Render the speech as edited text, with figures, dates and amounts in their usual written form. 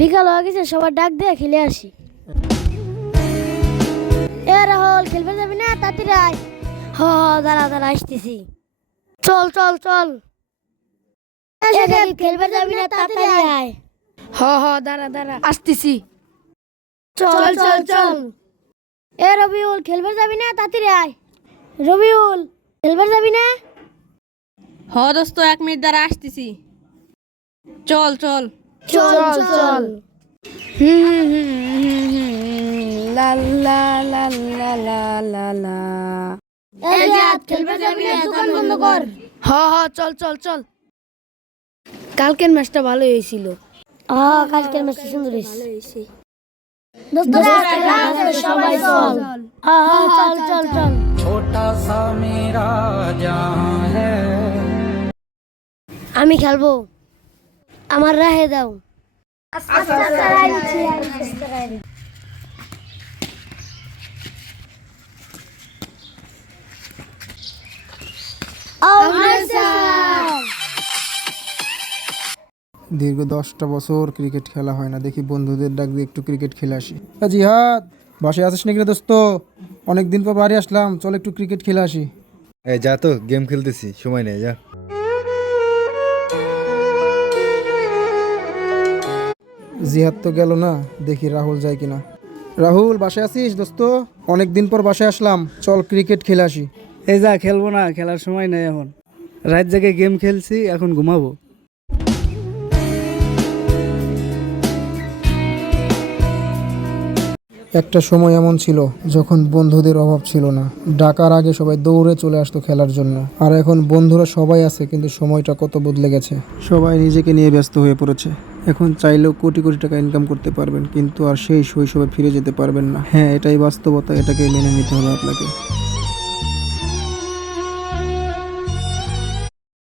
বিকাল হয়ে গেছে, সবার ডাক দিয়ে খেলে আসি। এ রাহুল, খেলবে যাবি না? তাড়াতাড়ি আয়। হ দাঁড়া দাঁড়া, আসতেছি। চল চল চল। খেলবে যাবি না? তাড়াতাড়ি আয়। হ দাঁড়া দাঁড়া, আসতেছি। চল চল চল। এ রবিউল, খেলবে যাবি না? তাড়াতাড়ি আয়। রবিউল, খেলবে যাবি না? হ দোস্ত, 1 মিনিট দ্বারা আসতেছি। চল চল। চল চল। লা লা লা লা লা লা লা। এই জাত, খেলবে যাবি না? দোকান বন্ধ কর। চল চল চল। কালকের ম্যাচটা ভালোই হয়েছিল। কালকের ম্যাচ সুন্দর হয়েছে। দোস্তরা, সবাই চল। চল চল চল। छोटा सा मेरा जहां है। আমি খেলবো, আমার রাহে দাও। দীর্ঘ 10টা বছর ক্রিকেট খেলা হয় না, দেখি বন্ধুদের ডাক দিয়ে একটু ক্রিকেট খেলে আসি। জিহাদ, বাসায় আসিস নাকি রে দোস্ত? অনেকদিন পর বাড়ি আসলাম, চল একটু ক্রিকেট খেলে আসি। এই যা তো, গেম খেলতেছি, সময় নেই, যা। জিহাদ তো গেল না, দেখি রাহুল যায় কিনা। রাহুল, বাসায় আসিস দোস্ত? অনেকদিন পর বাসায় আসলাম, চল ক্রিকেট খেলে আসি। এই যা, খেলবো না, খেলার সময় নেই এখন। রাত জেগে গেম খেলছি, এখন ঘুমাবো। একটা সময় এমন ছিল যখন বন্ধুদের অভাব ছিল না, ডাকার আগে সবাই দৌড়ে চলে আসতো খেলার জন্য। আর এখন বন্ধুরা সবাই আছে, কিন্তু সময়টা কত বদলে গেছে। সবাই নিজেকে নিয়ে ব্যস্ত হয়ে পড়েছে। এখন চাইলেও কোটি কোটি টাকা ইনকাম করতে পারবেন, কিন্তু আর সেই শৈশবে ফিরে যেতে পারবেন না। হ্যাঁ, এটাই বাস্তবতা, এটাকে মেনে নিতে হবে আপনাকে।